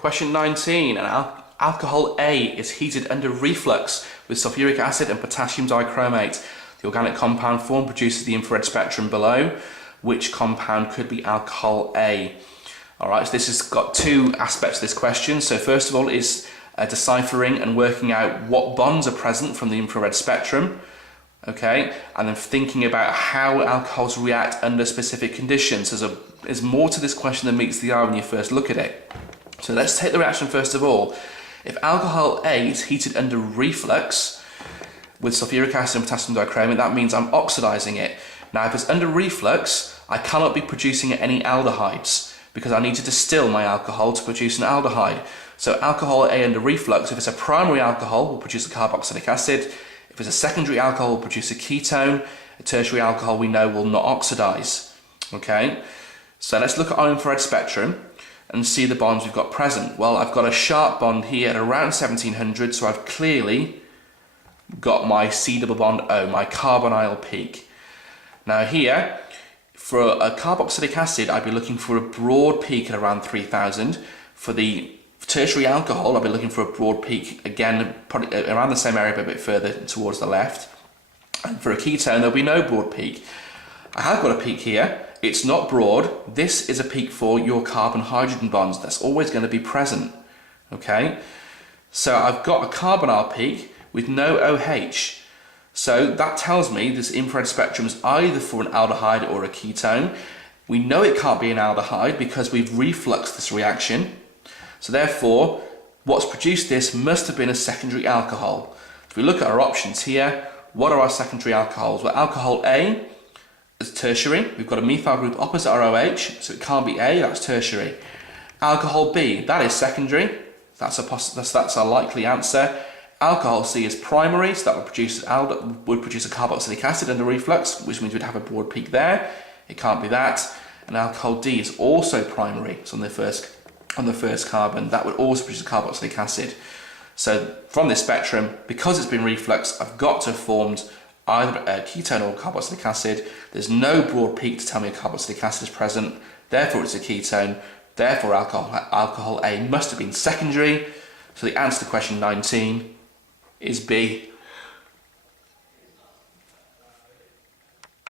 Question 19, alcohol A is heated under reflux with sulfuric acid and potassium dichromate. The organic compound formed produces the infrared spectrum below. Which compound could be alcohol A? Alright, so this has got two aspects to this question. So first of all is deciphering and working out what bonds are present from the infrared spectrum. Okay, and then thinking about how alcohols react under specific conditions. There's more to this question than meets the eye when you first look at it. So let's take the reaction first of all. If alcohol A is heated under reflux with sulfuric acid and potassium dichromate, that means I'm oxidizing it. Now if it's under reflux, I cannot be producing any aldehydes because I need to distill my alcohol to produce an aldehyde. So alcohol A under reflux, if it's a primary alcohol, will produce a carboxylic acid. If it's a secondary alcohol, will produce a ketone. A tertiary alcohol we know will not oxidize. Okay, so let's look at our infrared spectrum and see the bonds we've got present. Well, I've got a sharp bond here at around 1700, so I've clearly got my C double bond O, my carbonyl peak. Now here, for a carboxylic acid, I'd be looking for a broad peak at around 3000. For the tertiary alcohol, I'll be looking for a broad peak, again, probably around the same area, but a bit further towards the left. And for a ketone, there'll be no broad peak. I have got a peak here. It's not broad. This is a peak for your carbon-hydrogen bonds. That's always going to be present. Okay? So I've got a carbonyl peak with no OH. So that tells me this infrared spectrum is either for an aldehyde or a ketone. We know it can't be an aldehyde because we've refluxed this reaction. So therefore, what's produced this must have been a secondary alcohol. If we look at our options here, what are our secondary alcohols? Well, alcohol A is tertiary. We've got a methyl group opposite our OH, so it can't be A, that's tertiary. Alcohol B, that is secondary. That's a likely answer. Alcohol C is primary, so that would produce a carboxylic acid under reflux, which means we'd have a broad peak there. It can't be that. And alcohol D is also primary, so on the first carbon, that would also produce a carboxylic acid. So from this spectrum, because it's been refluxed, I've got to have formed either a ketone or carboxylic acid. There's no broad peak to tell me a carboxylic acid is present, therefore it's a ketone, therefore alcohol A must have been secondary. So the answer to question 19 is B.